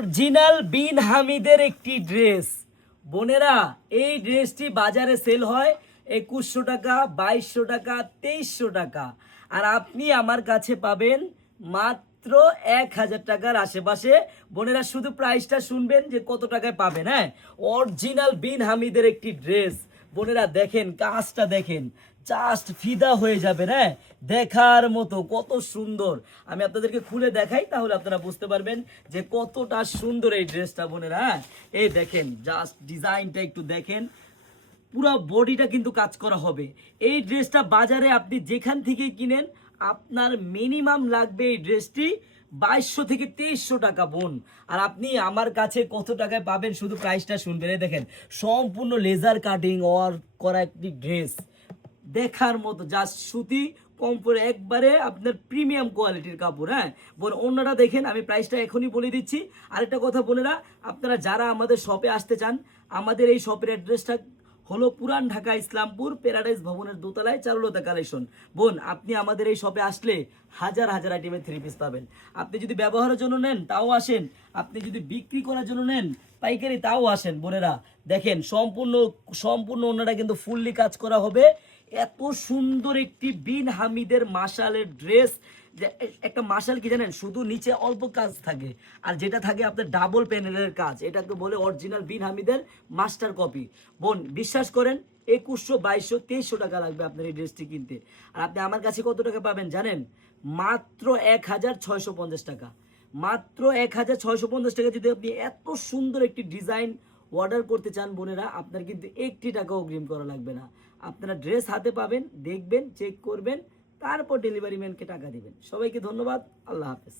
Original বিন হামিদের একটি dress. বোনেরা, এই ড্রেসটি বাজারে সেল হয় 2100 টাকা, 2200 টাকা, 2300 টাকা। আর আপনি আমার কাছে পাবেন মাত্র 1000 টাকার আশেপাশে। বোনেরা, শুধু প্রাইসটা শুনবেন যে কত টাকায় পাবেন। হ্যাঁ, অরিজিনাল বিন হামিদের একটি ড্রেস। বোনেরা দেখেন, কাজটা দেখেন, জাস্ট ফিদা হয়ে যাবে। হ্যাঁ, দেখার মতো কত সুন্দর। আমি আপনাদেরকে খুলে দেখাই, তাহলে আপনারা বুঝতে পারবেন যে কতটা সুন্দর এই ড্রেসটা। বোনেরা, হ্যাঁ, এই দেখেন, জাস্ট ডিজাইনটা একটু দেখেন, পুরো বডিটা কিন্তু কাজ করা হবে। এই ড্রেসটা বাজারে আপনি যেখান থেকে কিনেন, আপনার মিনিমাম লাগবে এই ড্রেসটি 2200 থেকে 2300 টাকা বোন। আর আপনি আমার কাছে কত টাকায় পাবেন, শুধু প্রাইসটা শুনবেন। এই দেখেন, সম্পূর্ণ লেজার কাটিং ওয়ার্ক করা একটি ড্রেস, দেখার মতো। জাস্ট সুতি কম পরে, একবারে আপনার প্রিমিয়াম কোয়ালিটির কাপড়। হ্যাঁ বোন, অন্যটা দেখেন, আমি প্রাইসটা এখনই বলে দিচ্ছি। আরেকটা কথা বোনেরা, আপনারা যারা আমাদের শপে আসতে চান, আমাদের এই শপের অ্যাড্রেসটা হলো পুরান ঢাকা ইসলামপুর প্যারাডাইস ভবনের দোতলায় চারুলতা কালেকশন। বোন, আপনি আমাদের এই শপে আসলে হাজার হাজার আইটেমের থ্রি পিস পাবেন। আপনি যদি ব্যবহারের জন্য নেন তাও আসেন, আপনি যদি বিক্রি করার জন্য নেন পাইকারি তাও আসেন। বোনেরা দেখেন, সম্পূর্ণ সম্পূর্ণ অন্যটা কিন্তু ফুললি কাজ করা হবে। এত সুন্দর একটি বিন হামিদের মাশালের ড্রেস। একটা মাশাল কি জানেন, শুধু নিচে অল্প কাজ থাকে, আর যেটা থাকে আপনার ডাবল প্যানেলের কাজ। এটাকে বলে অরিজিনাল বিন হামিদের মাস্টার কপি। বোন, বিশ্বাস করেন, 2100, 2200, 2300 টাকা লাগবে আপনার এই ড্রেসটি কিনতে। আর আপনি আমার কাছে কত টাকা পাবেন জানেন? মাত্র 1650 টাকা। মাত্র 1650 টাকা যদি আপনি এত সুন্দর একটি ডিজাইন অর্ডার করতে চান বোনেরা, আপনার কিন্তু একটি টাকা অগ্রিম করা লাগবে না। আপনারা ড্রেস হাতে পাবেন, দেখবেন, চেক করবেন, তারপর ডেলিভারি ম্যানকে টাকা দিবেন। সবাইকে ধন্যবাদ। আল্লাহ হাফেজ।